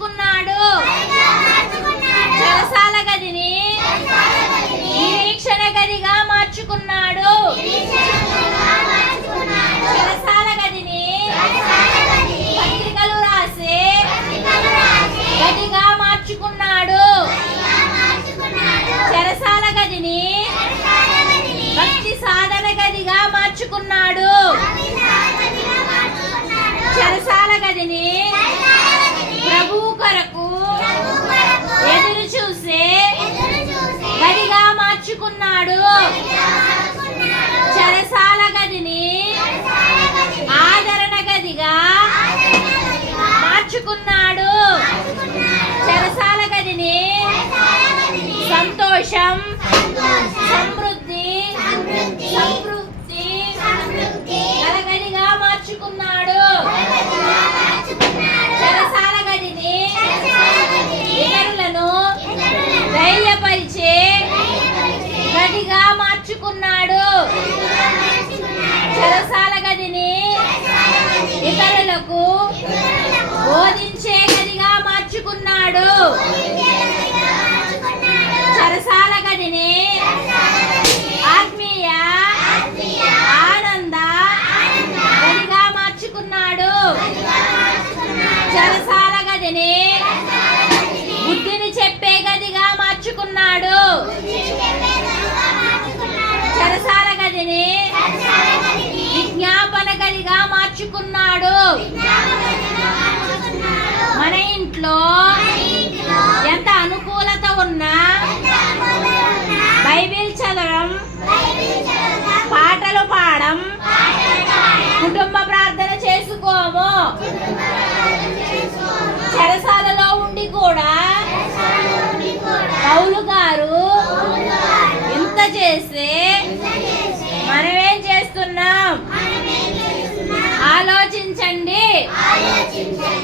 మార్చుకున్నాడు. చెరసాల గదిని నిరీక్షణ గదిగా మార్చుకున్నాడు. చెరసాల గదిని పత్రికలు రాసే గదిగా మార్చుకున్నాడు. చెరసాల గదిని భక్తి సాధన గదిగా మార్చుకున్నాడు. చెరసాల గదిని ప్రభు కొరకు ఎదురు చూసే గదిగా మార్చుకున్నాడు. చెరసాల గదిని ఆదరణ గదిగా మార్చుకున్నాడు. చెరసాల గదిని సంతోషం సమృద్ధి సంతృప్తి గలగదిగా మార్చుకున్నాడు చెరసాల గదిని ఇతరులను ధైర్యపరిచే నేర్చుకున్నాడు. చెరసాల గదిని ఇతరులకు బోధించే గదిగా మార్చుకున్నాడు. చెరసాల గదిని ఆత్మీయ ఆనంద గదిగా మార్చుకున్నాడు. చెరసాల గదిని బుద్ధిని చెప్పే గదిగా మార్చుకున్నాడు చెరసాల గదిని విజ్ఞాపన గదిగా మార్చుకున్నాడు మన ఇంట్లో ఎంత అనుకూలత ఉన్నా బైబిల్ చదవడం పాటలు పాడడం కుటుంబ ప్రార్థన చేసుకోము. చెరసాలలో ఉండి కూడా పౌలు గారు ఇంత చేస్తే Amen.